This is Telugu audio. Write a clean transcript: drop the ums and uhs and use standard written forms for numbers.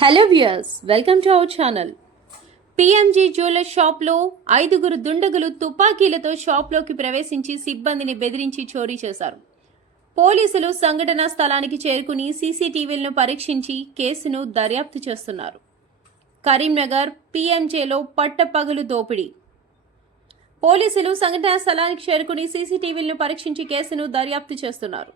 Hello viewers, welcome to our channel. PMG jewellers షాప్లో 5 దుండగులు తుపాకీలతో షాప్లోకి ప్రవేశించి సిబ్బందిని బెదిరించి చోరీ చేశారు. పోలీసులు సంఘటనా స్థలానికి చేరుకుని సీసీటీవీలను పరీక్షించి కేసును దర్యాప్తు చేస్తున్నారు. కరీంనగర్ పిఎంజేలో పట్టపగలు దోపిడీ. పోలీసులు సంఘటనా స్థలానికి చేరుకుని సీసీటీవీలను పరీక్షించి కేసును దర్యాప్తు చేస్తున్నారు.